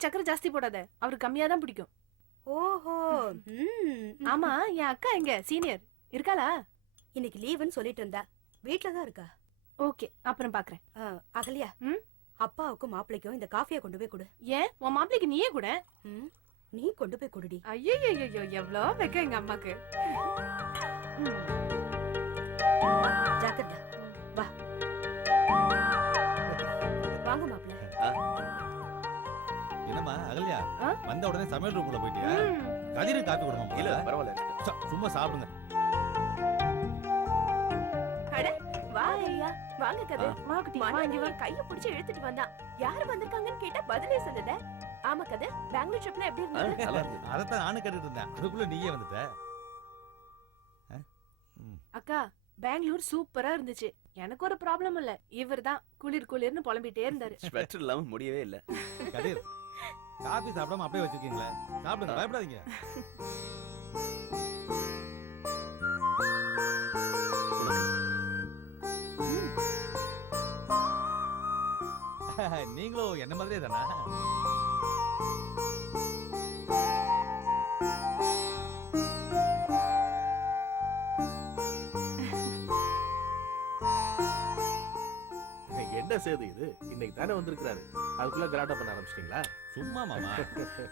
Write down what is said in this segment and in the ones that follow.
சக்கரை ஜாஸ்தி போடாத. அவருக்கு கம்மியா தான் பிடிக்கும். ஓஹோ. ம். ஆமா என் அக்கா எங்க? சீனியர் இருக்காளா? இன்னைக்கு லீவுன்னு சொல்லிட்டு இருந்தா. வீட்ல தான் இருக்கா? ஓகே அப்புறம் பாக்குறேன். ஆ, அகல்யா. ம்? அப்பாவுக்கும் மாப்பிளைக்கும் இந்த காஃபியை கொண்டு போய் கொடு. ஏன்? உன் மாப்பிளைக்கு நீயே கூட? ம்? நீ கொண்டு போய் கொடுடி. ஐயோ எவ்வளோ வெக்க எங்க அம்மாக்கு. ம். ஜாக்கிரதா. வா. வாங்க மாப்பிள என்னம்மா அகல்யா? வந்த உடனே சமையல் ரூம்ல போயிட்டியா. கதிரு காப்பி கொடுமா இல்ல பரவாயில்ல. சும்மா சாப்பிடுங்க. வா ஐயா. வாங்க கதை. மாக்குட்டி கைய பிடிச்சு இழுத்துட்டு வந்தான் யார் வந்திருக்காங்கன்னு கேட்டா பதிலே சொல்லல. ஆமா கதை. பெங்களூர் ட்ரிப்ல எப்படி இருந்தது? நல்லா இருக்கு அதைத்தான் நானும் கேட்டுட்டு இருந்தேன். அதுக்குள்ள நீயே வந்துட்ட. அக்கா பெங்களூர் சூப்பரா இருந்துச்சு. எனக்கு ஒரு ப்ராப்ளம் இல்ல. இவர்தான் குளிர் குளிர்னு புலம்பிட்டே இருந்தாரு. ஸ்வெட்டர் இல்லாம முடியவே இல்ல. கதிர் காபி சாப்பிடாம அப்படியே வச்சிருக்கீங்களே? சாப்பிடுங்க பயப்படாதீங்க. நீங்களும் என்ன மாதிரியே தானே? சேது இது. இன்னைக்கு தானே வந்திருக்கிறாரு. அதுக்குள்ள கிராண்டா பண்ண ஆரம்பிச்சிட்டீங்களா? சும்மா மாமா.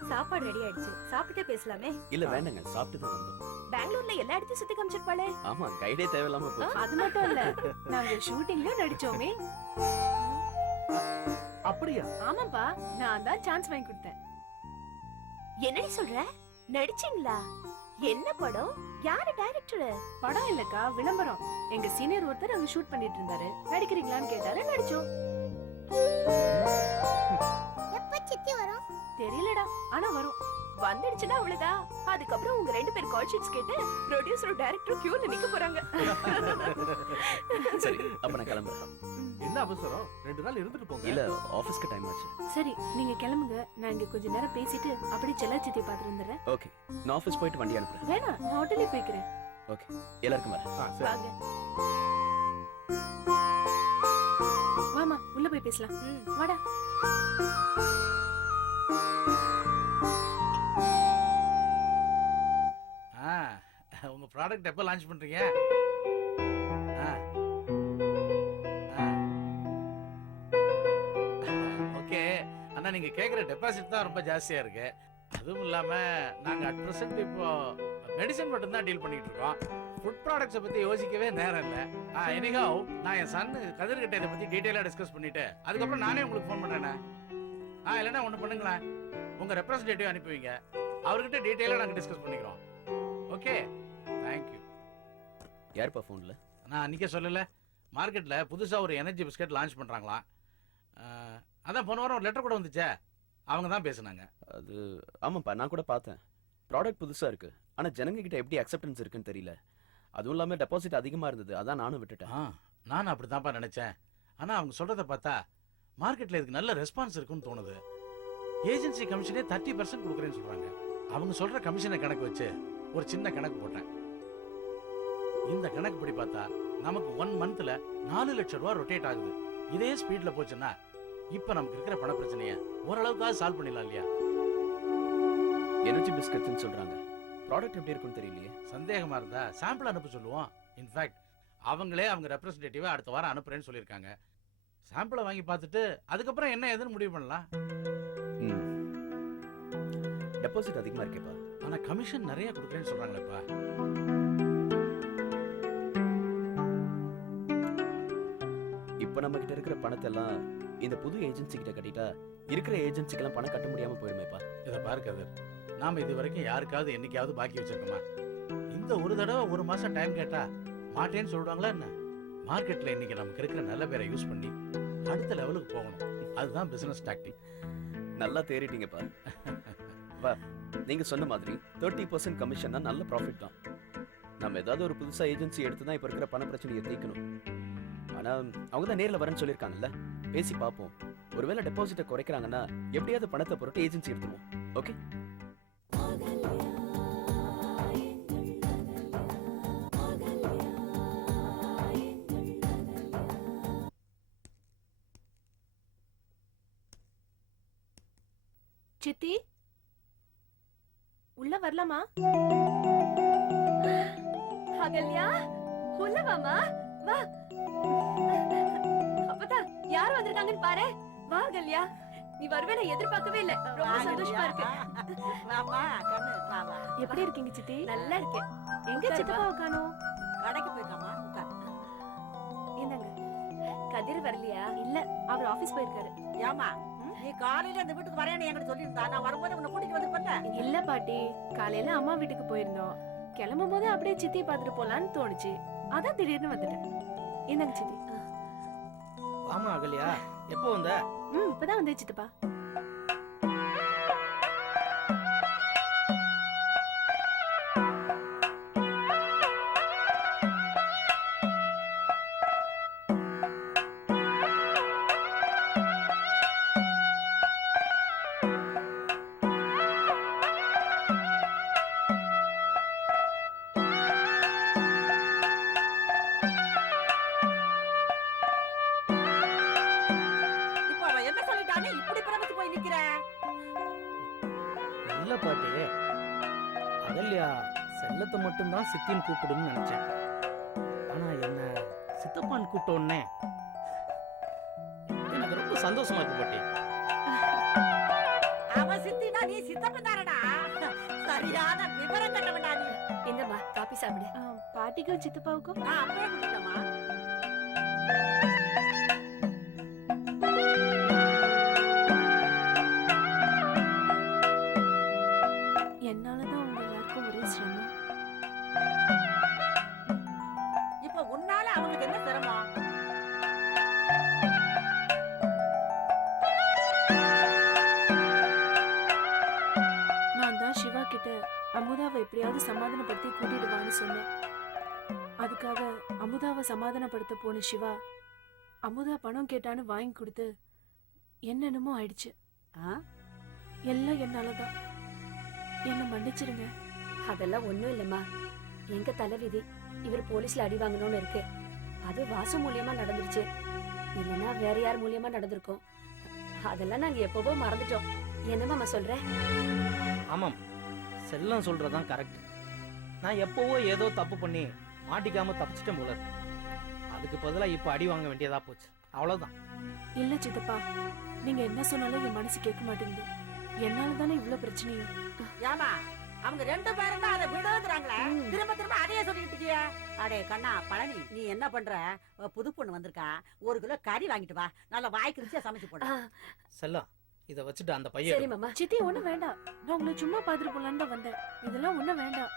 சாப்பாடு ரெடி ஆயிடுச்சு. சாப்பிட்டே பேசலாமே? இல்ல வேண்டாங்க சாப்பிட்டு தான் வந்தோம். பெங்களூர்ல எல்லா இடத்தையும் சுத்தி காமிச்சிருப்பாளே. ஆமா கைடே தேவையில்லாம போச்சு. அது மட்டும் இல்ல. நாங்க ஷூட்டிங்ல நடிச்சோமே. அப்படியா? ஆமாப்பா. நான் தான் சான்ஸ் வாங்கி கொடுத்தேன். என்னடி சொல்ற? நடிச்சீங்களா? என்ன படம்? யாரு டைரக்டர் படம் இல்லக்கா விளம்பரம். எங்க சீனியர் ஒருத்தர் அங்க ஷூட் பண்ணிட்டு இருந்தாரு. நடிக்கிறீங்களான்னு கேட்டாரு நடிச்சோம். எப்ப சித்தி வரும்? தெரியலடா ஆனா வரும். வந்துடுச்சுன்னா அவ்வளவுதான் அதுக்கப்புறம் உங்க ரெண்டு பேர் கால் ஷீட்ஸ் கேட்டு ப்ரொடியூசரும் டைரக்டரும் கியூல நிக்க போறாங்க. சரி அப்ப நான் கிளம்புறேன். என்ன அவசரம்? ரெண்டு நாள் இருந்துட்டு போங்க. இல்ல ஆபீஸ்க்கு டைம் ஆச்சு. சரி நீங்க கிளம்புங்க. நான் இங்க கொஞ்ச நேரம் பேசிட்டு அப்படியே செல்லாச்சித்தி பாத்துட்டு வந்துடுறேன். ஓகே நான் ஆபீஸ் போயிட்டு வண்டி அனுப்புறேன். வேணாம் நான் ஹோட்டலே போய்க்கிறேன். ஓகே எல்லாருக்கும் வரேன். வாங்க. வாமா உள்ள போய் பேசலாம். ம். வாடா. ஆ உங்க ப்ராடக்ட் எப்போ லான்ச் பண்றீங்க? ஆ. அண்ணா நீங்க கேக்குற டெபாசிட் தான் ரொம்ப ஜாஸ்தியா இருக்கு. அதுவும் இல்லாம நாங்க அட் பிரசன்ட் இப்போ மெடிசன் மட்டும் தான் டீல் பண்ணிட்டு இருக்கோம். ஃபுட் ப்ராடக்ட்ஸை பத்தி யோசிக்கவே நேரம் இல்லை. ஆ எனிகாவ் நான் என் சன்னு கதிர்கிட்ட இதை பத்தி டீட்டெயிலாக டிஸ்கஸ் பண்ணிட்டு அதுக்கப்புறம் நானே உங்களுக்கு ஃபோன் பண்றேண்ணே ஆ இல்லைன்னா ஒன்று பண்ணுங்களேன். உங்க ரெப்ரஸன்டேட்டிவ் அனுப்புவீங்க. அவர்கிட்ட டீட்டெயிலாக நாங்கள் டிஸ்கஸ் பண்ணிக்கிறோம். ஓகே தேங்க்யூ யாருப்பா போன்ல நான் அன்றைக்கே சொல்லல. மார்க்கெட்டில் புதுசாக ஒரு எனர்ஜி பிஸ்கட் லான்ச் பண்ணுறாங்களாம் அதான் போன வாரம் ஒரு லெட்டர் கூட வந்துச்சே. அவங்க தான் பேசுனாங்க. அது ஆமாப்பா நான் கூட பார்த்தேன். ப்ராடக்ட் புதுசா இருக்கு. ஆனா ஜனங்க கிட்ட எப்படி அக்செப்டன்ஸ் இருக்குன்னு தெரியல. அதுவும் இல்லாம டெபாசிட் அதிகமா இருந்தது. அதான் நானும் விட்டுட்டேன். ஆ நானும் அப்படி தான்ப்பா நினச்சேன். ஆனால் அவங்க சொல்கிறத பார்த்தா மார்க்கெட்டில் இதுக்கு நல்ல ரெஸ்பான்ஸ் இருக்குன்னு தோணுது. ஏஜென்சி கமிஷனே தேர்ட்டி பர்சன்ட் கொடுக்குறேன்னு சொல்கிறாங்க அவங்க சொல்கிற கமிஷனை கணக்கு வச்சு ஒரு சின்ன கணக்கு போட்டேன். இந்த கணக்கு படி பார்த்தா நமக்கு ஒன் மந்த்ல நாலு லட்சம் ரூபா ரொட்டேட் ஆகுது. இதே ஸ்பீட்ல போச்சுன்னா இப்போ நமக்கு இருக்கிற பண பிரச்சனையை ஓரளவுக்காவது சால்வ் பண்ணிடலாம் இல்லையா? எனர்ஜி பிஸ்கட்ஸ்னு சொல்றாங்க. ப்ராடக்ட் எப்படி இருக்குன்னு தெரியலையே. சந்தேகமா இருந்தா சாம்பிள் அனுப்ப சொல்லுவோம். இன்ஃபேக்ட் அவங்களே அவங்க ரெப்ரஸன்டேட்டிவை அடுத்த வாரம் அனுப்புறேன்னு சொல்லியிருக்காங்க. சாம்பிளை வாங்கி பார்த்துட்டு அதுக்கப்புறம் என்ன ஏதுன்னு முடிவு பண்ணலாம். ம். டெபாசிட் அதிகமா இருக்கேப்பா. ஆனா கமிஷன் நிறைய கொடுக்குறேன்னு சொல்றாங்களேப்பா. இப்போ நம்ம கிட்ட இருக்கிற பணத்தை எல்லாம் இந்த புது ஏஜென்சி கிட்ட கட்டிட்டா இருக்கிற ஏஜென்சிக்கெல்லாம் பணம் கட்ட முடியாம போயிருமேப்பா. இதை பாரு கதிர். நாம இது வரைக்கும் யாருக்காவது என்னைக்காவது பாக்கி வச்சிருக்கோமா? இந்த ஒரு தடவை ஒரு மாசம் டைம் கேட்டா மாட்டேன்னு சொல்றாங்களா என்ன? மார்க்கெட்ல இன்னைக்கு நமக்கு இருக்கிற நல்ல பேரை யூஸ் பண்ணி அடுத்த லெவலுக்கு போகணும். அதுதான் பிசினஸ் டாக்டிக் நல்லா தேறிட்டீங்கப்பா. வா நீங்க சொன்ன மாதிரி தேர்ட்டி பர்சன்ட் கமிஷன்னா நல்ல ப்ராஃபிட் தான். நம்ம ஏதாவது ஒரு புதுசா ஏஜென்சி எடுத்து தான் இப்போ இருக்கிற பண பிரச்சனையை தீர்க்கணும். ஆனா அவங்க தான் நேர்ல வரேன்னு சொல்லியிருக்காங்கல்ல? பேசி பார்ப்போம். ஒருவேளை டெபாசிட்டை குறைக்கிறாங்கன்னா எப்படியாவது பணத்தை பொருட்டு ஏஜென்சி எடுத்துருவோம். ஓகே சித்தி? உள்ள வரலாமா? அகல்யா உள்ள வாமா. வா. அப்பதான் யார் வந்திருக்காங்கன்னு பாரு. வா அகல்யா நீ வருவே நான் எதிர்பார்க்கவே இல்ல. ரொம்ப சந்தோஷமா இருக்கு. எப்படி இருக்கீங்க சித்தி? நல்லா இருக்கேன். எங்க உட்காரு, சித்தப்பாவை காணோம்? கடைக்கு போயிருக்காமா? உட்கார். இந்தாங்க கதிர் வரலையா? இல்ல அவர் ஆபீஸ் போயிருக்காரு. ஏமா நீ காலையில இந்த வீட்டுக்கு வரேன்னு என்கிட்ட சொல்லியிருந்தா நான் வரும்போது உன்னை கூட்டிட்டு வந்து இல்ல பாட்டி. காலையில அம்மா வீட்டுக்கு போயிருந்தோம். கிளம்பும் போது அப்படியே சித்தி பார்த்துட்டு போலான்னு தோணுச்சு. அதான் திடீர்னு வந்துட்டேன். இந்தாங்க சித்தி ஆமா அகல்யா எப்போ வந்த ம் இப்பதான் வந்தேன் சித்தப்பா பாட்டு. அகல்யா செல்லத்தை மட்டும்தான் சித்தின்னு கூப்பிடுன்னு நினைச்சேன். ஆனா என்ன சித்தப்பான்னு கூப்பிட்ட உடனே எனக்கு ரொம்ப சந்தோஷமா இருக்கு பாட்டி. அவ சித்தினா நீ சித்தப்பன் தானடா சரியான விவரம் கட்டவன்டா நீ. இந்தம்மா காபி சாப்பிடு. பாட்டிக்கும் சித்தப்பாவுக்கும்? நான் அப்பவே குடிக்கலாமா எப்படியாவது சமாதானப்படுத்தி கூட்டிட்டு வான்னு சொன்னேன். அதுக்காக அமுதாவை சமாதானப்படுத்த போன சிவா அமுதா பணம் கேட்டான்னு வாங்கி கொடுத்து என்னென்னமோ ஆயிடுச்சு. ஆ? எல்லாம் என்னாலதான் என்ன மன்னிச்சிருங்க. அதெல்லாம் ஒண்ணும் இல்லம்மா. எங்க தலைவிதி இவர் போலீஸ்ல அடி வாங்கணும்னு இருக்கு. அது வாசு மூலியமா நடந்துருச்சு. இல்லனா வேற யார் மூலியமா நடந்திருக்கும்? அதெல்லாம் நாங்க எப்பவோ மறந்துட்டோம். என்னமாமா சொல்ற? ஆமாம். செல்லம் சொல்றதுதான் கரெக்ட் நான் எப்பவோ ஏதோ தப்பு பண்ணி மாட்டிக்காம தப்பிச்சிட்டேன் போல இருக்கு. அதுக்கு பதிலா இப்ப அடி வாங்க வேண்டியதா போச்சு. அவ்வளவுதான். இல்ல சித்தப்பா நீங்க என்ன சொன்னாலும் என் மனசு கேட்க மாட்டேங்குது. என்னால தானே இவ்வளவு பிரச்சனையும். ஏமா அவங்க ரெண்டு பேரும் தான் அதை விடுங்கிறாங்களே. திரும்ப திரும்ப அதையே சொல்லிட்டு இருக்கிய? அடே கண்ணா பழனி நீ என்ன பண்ற? புது பொண்ணு வந்திருக்கா. ஒரு கிலோ கறி வாங்கிட்டு வா. நல்லா வாய்க்கு ருசியா சமைச்சு போடு. செல்லம் இத வச்சுட்டு அந்த பையன் சரி மாமா. சித்தி ஒண்ணு வேண்டாம். நான் உங்களை சும்மா பாத்துட்டு போலான்னு தான் வந்தேன். இதெல்லாம் ஒண்ணும் வேண்டாம்.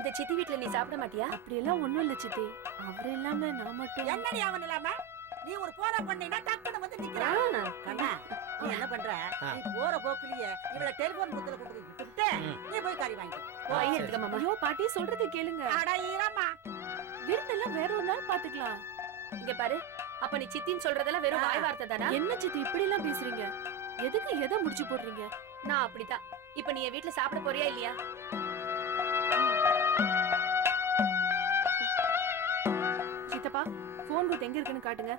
இந்த சித்தி வீட்ல நீ சாப்பிட மாட்டியா? அப்படியெல்லாம் ஒண்ணும் இல்ல சித்தி. அவர் இல்லாம நான் மட்டும் என்னடி அவன் இல்லாம? நீ ஒரு போன பண்ணீனா டக்குன்னு வந்து நிக்கிறான் கண்ணா நீ என்ன பண்ற. நீ போற போக்குலயே இவள டெலிபோன் புத்துல கொண்டு விட்டுட்டு. நீ போய் கறி வாங்கிட்டு போ, ஐயா எடுத்துக்க மாமா. ஐயோ பாட்டி சொல்றது கேளுங்க. அட ஈரம்மா விருந்தெல்லாம் வேற ஒரு நாள் பாத்துக்கலாம். இங்க பாரு. அப்ப நீ சித்தின்னு சொல்றதெல்லாம் வெறும் வாய் வார்த்தை தானா? என்ன சித்தி இப்படி எல்லாம் பேசுறீங்க? எதுக்கு எதை முடிச்சு போடுறீங்க? நான் அப்படித்தான். இப்ப நீ என் வீட்ல சாப்பிட போறியா இல்லையா? சித்தப்பா போன் பூத் எங்க இருக்குன்னு காட்டுங்க.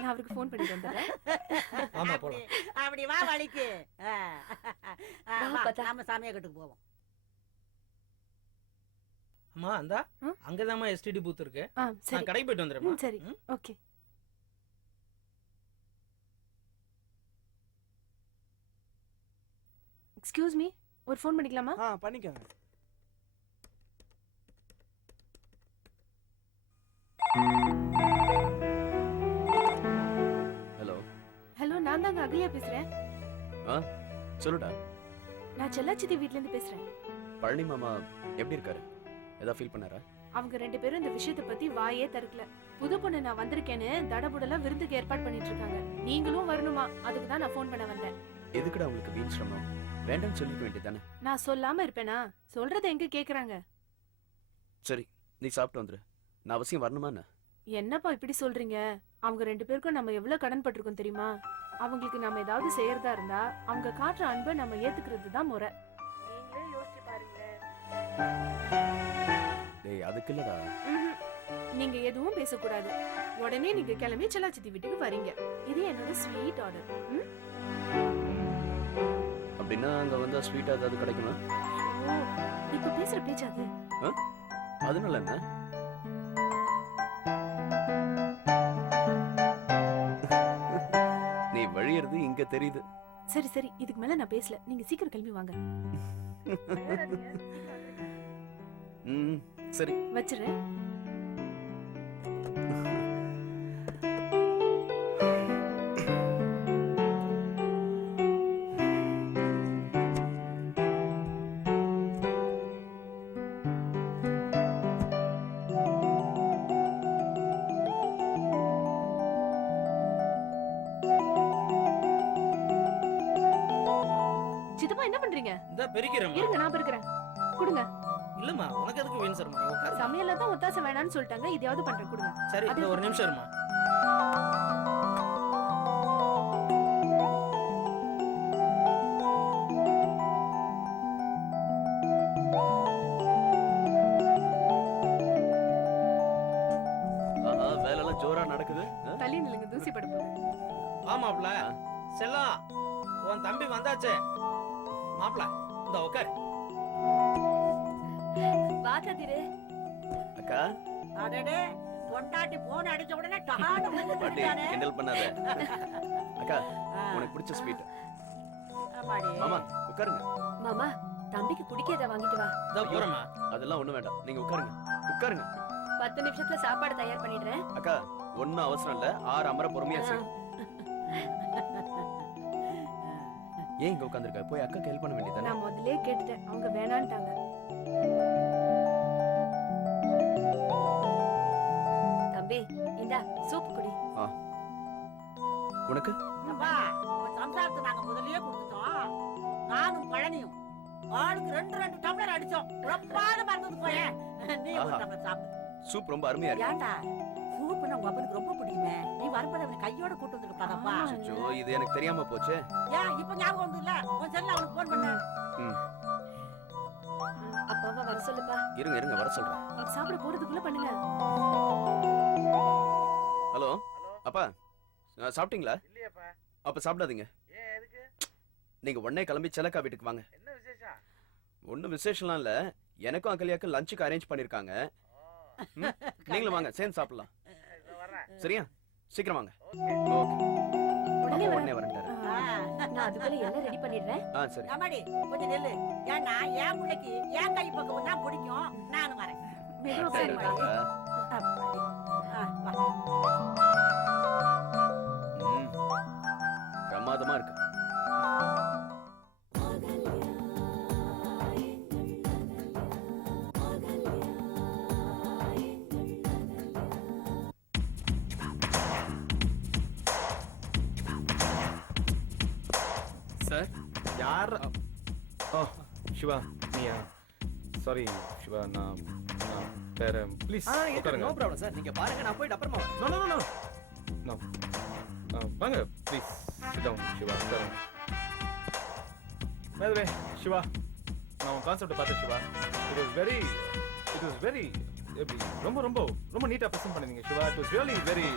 நான் அவருக்கு ஃபோன் பண்ணிட்டு வந்துடுறேன். ஆமா அப்படி- போலாம். அப்படி வா வழிக்கு. நம்ம சாமியா கட்டுக்கு போவோம். அம்மா அந்த? அங்கதாம்மா எஸ்டிடி பூத் இருக்கு. நான் சரி. கடைக்கு போயிட்டு வந்துடுறேன் சரி? ஓகே. எக்ஸ்கியூஸ் மீ ஒரு ஃபோன் பண்ணிக்கலாமா? ஆ பண்ணிக்கோங்க. ஹலோ ஹலோ நான் தாங்க அகல்யா பேசுறேன். சொல்லுடா. நான் செல்லாச்சித்தி வீட்ல இருந்து பேசுறேன். பழனி மாமா எப்படி இருக்காரு? ஏதாவது ஃபீல் பண்ணாரா? அவங்க ரெண்டு பேரும் இந்த விஷயத்தை பத்தி வாயே திறக்கல. புது பொண்ணு நான் வந்திருக்கேன்னு தடபுடலா விருந்துக்கு ஏற்பாடு பண்ணிட்டு இருக்காங்க. நீங்களும் வரணுமா? அதுக்கு தான் நான் ஃபோன் பண்ண வந்தேன். எதுக்குடா உங்களுக்கு வீண் சிரமம்? வேண்டாம்னு சொல்லிக்க வேண்டியதானே நான் சொல்லாம இருப்பேனா? சொல்றத எங்க கேக்குறாங்க? சரி நீ சாப்பிட்டு வந்துரு. நான் அவசியம் வரணுமா என்ன? என்னப்பா இப்படி சொல்றீங்க? அவங்க ரெண்டு பேருக்கும் நம்ம எவ்வளவு கடன் பட்டிருக்கோம் தெரியுமா? அவங்களுக்கு நம்ம ஏதாவது செய்யறதா இருந்தா அவங்க காட்டுற அன்பை நம்ம ஏத்துக்கிறது தான் முறை. நீங்களே யோசிச்சு பாருங்க டேய் அதுக்கு இல்லடா. நீங்க எதுவும் பேசக்கூடாது. உடனே நீங்க கிளம்பி செல்லாச்சித்தி வீட்டுக்கு வரீங்க. இது என்னோட ஸ்வீட் ஆர்டர் அப்படின்னா அங்க வந்தா ஸ்வீட்டா ஏதாவது கிடைக்குமா? இப்ப பேசுற பேச்சு அது? அதனால என்ன? இங்க தெரியுது. சரி சரி. இதுக்கு மேல நான் பேசல. நீங்க சீக்கிரம் கிளம்பி வாங்க. ம் சரி. வச்சிடுறேன். சொல்லிட்டாங்க இதையாவது பண்றேன் கொடுங்க. சரி அது ஒரு நிமிஷம் இருமா. வேலைலாம் ஜோரா நடக்குது? தள்ளி நில்லுங்க தூசி பட போகுது. ஆமாப்ல. செல்லம் உன் தம்பி வந்தாச்சே. மாப்ள இந்த உட்காரு வா கதிரு அக்கா அடடே பொண்டாட்டி போன் அடிச்ச உடனே வந்து பாட்டி. கிண்டல் பண்ணாத. அக்கா உனக்கு பிடிச்ச ஸ்வீட் ஆமாடி. மாமா உட்காருங்க. மாமா தம்பிக்கு குடிக்கிறத வாங்கிட்டு வா. இதோ போறேம்மா. அதெல்லாம் ஒண்ணும் வேண்டாம். நீங்க உட்காருங்க. உட்காருங்க. பத்து நிமிஷத்துல சாப்பாடு தயார் பண்ணிடுறேன். அக்கா ஒண்ணும் அவசரம் இல்ல. ஆறு அமர பொறுமையா செய். ஏன் இங்க உட்காந்துருக்க? போய் அக்கா ஹெல்ப் பண்ண வேண்டியதானே நான் முதல்லயே கேட்டுட்டேன். அவங்க வேணான்ட்டாங்க. உனக்கு? சம்சாரத்தை நாங்க முதல்லயே கொடுத்துட்டோம். நானும் பழனியும். ஆளுக்கு ரெண்டு ரெண்டு டம்ளர் அடிச்சோம். உழப்பாத மறந்தது போயேன் நீ ஒரு ஆஹா. டம்ளர் சாப்பிடு. சூப் ரொம்ப அருமையா இருக்கு. ஏன்டா சூப்புனா உங்க அப்பனுக்கு ரொம்ப பிடிக்குமே. நீ வரும்போது அவனை கையோட கூட்டு. அச்சோ இது எனக்கு தெரியாம போச்சு. ஏன் இப்ப ஞாபகம் வந்து இல்ல உன் செல்ல அவனுக்கு போன் பண்ண. அப்பாவை வர சொல்லுப்பா. இருங்க இருங்க வர சொல்றேன். சாப்பிட போறதுக்குள்ள பண்ணுங்க ஹலோ? அப்பா. சாப்பிட்டீங்களா? இல்லையாப்பா. அப்ப சாப்பிடாதீங்க. ஏன் எதுக்கு? நீங்க உடனே கிளம்பி செல்லக்கா வீட்டுக்கு வாங்க. என்ன விசேஷம்? ஒன்றும் விசேஷம்லாம் இல்ல. எனக்கும் அக்கலியாக்கும் லஞ்சுக்கு அரேஞ்ச் பண்ணிருக்காங்க. நீங்களும் வாங்க சேர்ந்து சாப்பிடலாம். வரேன் சரியா? சீக்கிரம் வாங்க. ஓகே. உடனே அப்பா வர. உடனே வரேன்டாரு நான் அதுக்குள்ள எல்லாம் ரெடி பண்ணிடுறேன். ஆ சரி. அம்மாடி கொஞ்சம் நெல்லு. ஏன்னா என் பிள்ளைக்கு என் கை பக்கம் தான் பிடிக்கும். நானும் வரேன். ஆ, வா. பிரமாதமா இருக்கு. சார்? யார்? ஓ சிவா நீயா? சாரி சிவா நான் நான் வேற ப்ளீஸ் நோ ப்ராப்ளம் சார். நீங்க பாருங்க நான் போயிட்டு அப்புறமா வரேன். நோ நோ நோ நோ வாங்க ப்ளீஸ் டவுன் சிவா உட்காருங்க பை வே சிவா நான் உன் கான்செப்ட் பார்த்தேன் Siva it was very it was very எப்படி ரொம்ப ரொம்ப ரொம்ப நீட்டாக ப்ரெசென்ட் பண்ணிருந்தீங்க Siva it was really very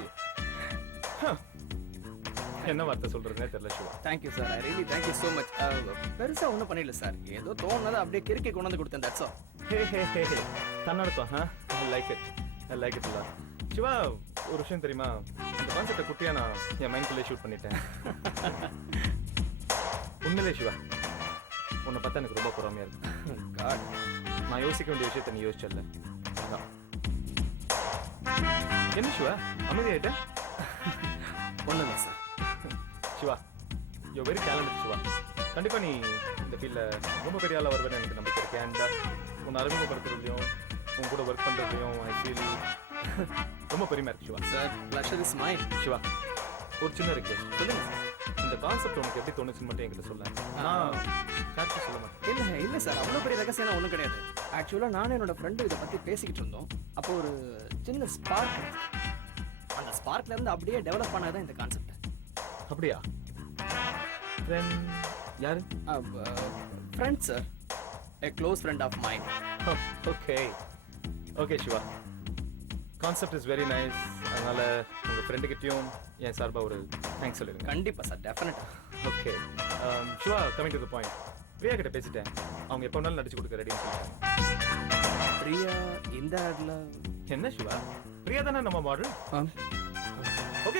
என்ன வார்த்தை சொல்றதுனே தெரியல Siva thank you sir I really thank you so much பெருசா ஒன்றும் பண்ணிடல சார் ஏதோ தோணுனதை அப்படியே கிறுக்கி கொண்டு வந்து கொடுத்தேன் that's all hey hey hey hey தன்னடத்தம் ha I like it I like it Siva ஒரு விஷயம் தெரியுமா? இந்த கான்செப்டை குட்டியா நான் என் மைண்ட்குள்ளே ஷூட் பண்ணிட்டேன். உண்மையிலே சிவா உன்னை பார்த்தா எனக்கு ரொம்ப பொறாமையா இருக்கு. காட் நான் யோசிக்க வேண்டிய விஷயத்தை நீ யோசிச்சல. என்ன சிவா? அமைதியாயிட்ட? ஒன்றும் sir Siva you very talented Siva. கண்டிப்பா நீ இந்த ஃபீல்டில் ரொம்ப பெரிய ஆளாக வருவேன்னு எனக்கு நம்பிக்கை இருக்கு. அண்ட் உன்னை அறிமுகப்படுத்துறதுலையும் உன் கூட ஒர்க் பண்ணுறதுலையும் ஐ ஃபீல் ரொம்ப பெருமையா இருக்கு Siva. Sir pleasure is mind Siva ஒரு சின்ன ரிக்வெஸ்ட் சொல்லுங்க சார் இந்த கான்செப்ட் உனக்கு எப்படி தோணுச்சுன்னு மட்டும் என்கிட்ட சொல்ல. நான் சார்ட்டு சொல்ல மாட்டேன். இல்லை இல்லை சார் அவ்வளோ பெரிய ரகசியம்லாம் ஒன்றும் கிடையாது. ஆக்சுவலாக நானும் என்னோட ஃப்ரெண்டு இதை பற்றி பேசிக்கிட்டு இருந்தோம். அப்போ ஒரு சின்ன ஸ்பார்க் அந்த ஸ்பார்க்ல இருந்து அப்படியே டெவலப் பண்ணாதான் இந்த கான்செப்ட் அப்படியா? தென் யாரு? Friend sir a close friend of mind okay okay Siva. Concept is very nice அதனால உங்கள் ஃப்ரெண்டுக்கிட்டையும் என் சார்பாக ஒரு தேங்க்ஸ் சொல்லிடுங்க. கண்டிப்பாக சார் டெஃபினட்டாக okay Siva coming to the point Priya கிட்ட பேசிட்டேன். அவங்க எப்போ வேணாலும் நடிச்சு கொடுக்க ரெடின்னு சொல்லிட்டாங்க. பிரியா இந்த ஆட்ல என்ன சிவா? பிரியா தானே நம்ம மாடல்.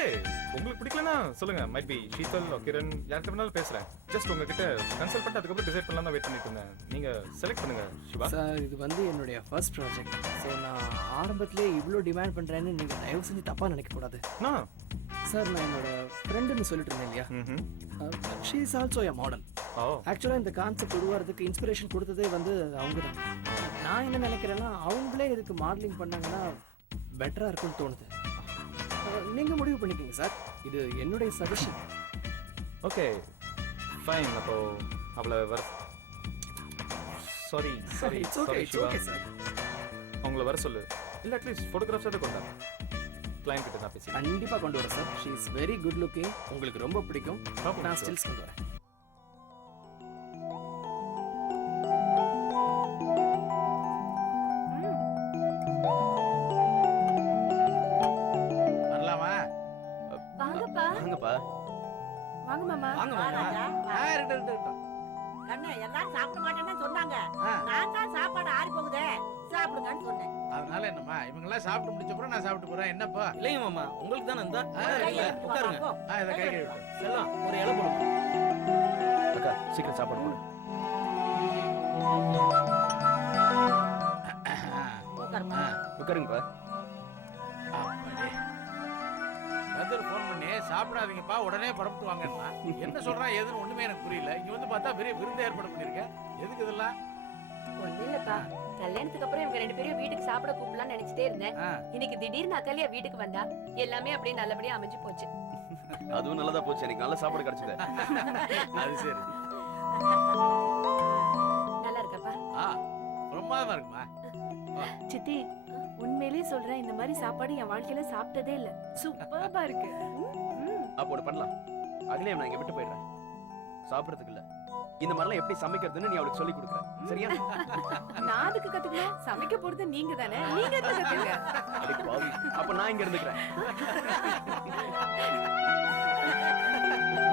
ஓகே உங்களுக்கு பிடிக்கலனா சொல்லுங்க. மைட் பி ஷீதல் கிரண் யார்கிட்ட வேணாலும் பேசுறேன். ஜஸ்ட் உங்ககிட்ட கன்சல்ட் பண்ணிட்டு அதுக்கப்புறம் டிசைட் பண்ணலாம் தான் வெயிட் பண்ணிட்டு இருந்தேன். நீங்க செலக்ட் பண்ணுங்க சிவா சார் இது வந்து என்னுடைய ஃபர்ஸ்ட் ப்ராஜெக்ட் ஸோ நான் ஆரம்பத்திலே இவ்வளோ டிமாண்ட் பண்ணுறேன்னு நீங்கள் தயவு செஞ்சு தப்பாக நினைக்கக்கூடாது நான் சார் நான் என்னோட ஃப்ரெண்டுன்னு சொல்லிட்டு இருந்தேன் இல்லையா. She is also a model ஆக்சுவலாக இந்த கான்செப்ட் உருவாகிறதுக்கு இன்ஸ்பிரேஷன் கொடுத்ததே வந்து அவங்க தான். நான் என்ன நினைக்கிறேன்னா அவங்களே இதுக்கு மாடலிங் பண்ணாங்கன்னா பெட்டராக இருக்கும்னு தோணுது. நீங்கள் முடிவு பண்ணிக்கோங்க சார். இது என்னுடைய சஜஷன் ஓகே ஃபைன் அப்போ அவளை வர சாரி சாரி சாரி சிவா அவங்கள வர சொல்லு. இல்லை அட்லீஸ்ட் ஃபோட்டோகிராஃப்ஸ் எடுத்து கொண்டாங்க கிளைண்ட் கிட்ட நான் பேசி கண்டிப்பாக கொண்டு வரேன் sir she is very good looking உங்களுக்கு ரொம்ப பிடிக்கும். நான் ஸ்டில்ஸ் கொண்டு வரேன். வாங்க மாமா. வாங்க மாமா. ஆ இருக்கட்டும் இருக்கட்டும், கண்ணு எல்லாரும் சாப்பிட மாட்டேன்னு சொன்னாங்க. நான் தான் சாப்பாடு ஆறி போகுதே. சாப்பிடுங்கன்னு சொன்னேன். அதனால என்னம்மா இவங்க எல்லாம் சாப்பிட்டு முடிச்ச அப்புறம் நான் சாப்பிட்டு போறேன். என்னப்பா? இல்லைங்க மாமா உங்களுக்கு தானே வா, உட்காருங்க. ஆ இதை கை கழுவி. செல்லம் ஒரு இலை போடுங்க அக்கா சீக்கிரம் சாப்பாடு போடு. உட்காருங்கப்பா. கதிர் ஃபோன் பண்ணி சாப்பிடாதீங்கப்பா உடனே புறப்பட்டு வாங்கன்னா என்ன சொல்றான் ஏதுன்னு ஒண்ணுமே எனக்கு புரியல. இங்க வந்து பார்த்தா பெரிய விருந்து ஏற்பாடு பண்ணிருக்கேன் எதுக்கு இதெல்லாம்? ஒண்ணு இல்லப்பா. கல்யாணத்துக்கு அப்புறம் இவங்க ரெண்டு பேரும் வீட்டுக்கு சாப்பிட கூப்பிடலாம்னு நினைச்சிட்டே இருந்தேன். இன்னைக்கு திடீர்னு அக்கலியா வீட்டுக்கு வந்தா எல்லாமே அப்படியே நல்லபடியா அமைஞ்சு போச்சு. அதுவும் நல்லதா போச்சு. எனக்கு நல்ல சாப்பாடு கிடைச்சது. அது சரி. நல்லா இருக்கப்பா? ஆ பிரமாதமா இருக்குமா? சித்தி உண்மையிலேயே சொல்றேன் இந்த மாதிரி சாப்பாடு என் வாழ்க்கையில சாப்பிட்டதே இல்ல. சூப்பர்பா இருக்கு. ம். அப்போ ஒன்று பண்ணலாம். அகிலே நான் இங்க விட்டு போயிடுறேன். சாப்பிடறதுக்கு இல்ல. இந்த மாதிரிலாம் எப்படி சமைக்கிறதுன்னு நீ அவளுக்கு சொல்லி கொடுக்குற. சரியா? நான் அதுக்கு கத்துக்கணும்? சமைக்க போறது நீங்க தானே. நீங்க பாவி. அப்ப நான் இங்க இருந்துக்கிறேன்.